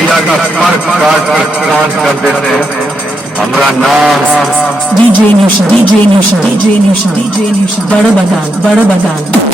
भैया का फर्क काट कर कांच कर देते हैं। हमारा नाम DJ Nushan, DJ Nushan, DJ Nushan, DJ Nushan, बड़ा बदान, बड़ा बदान।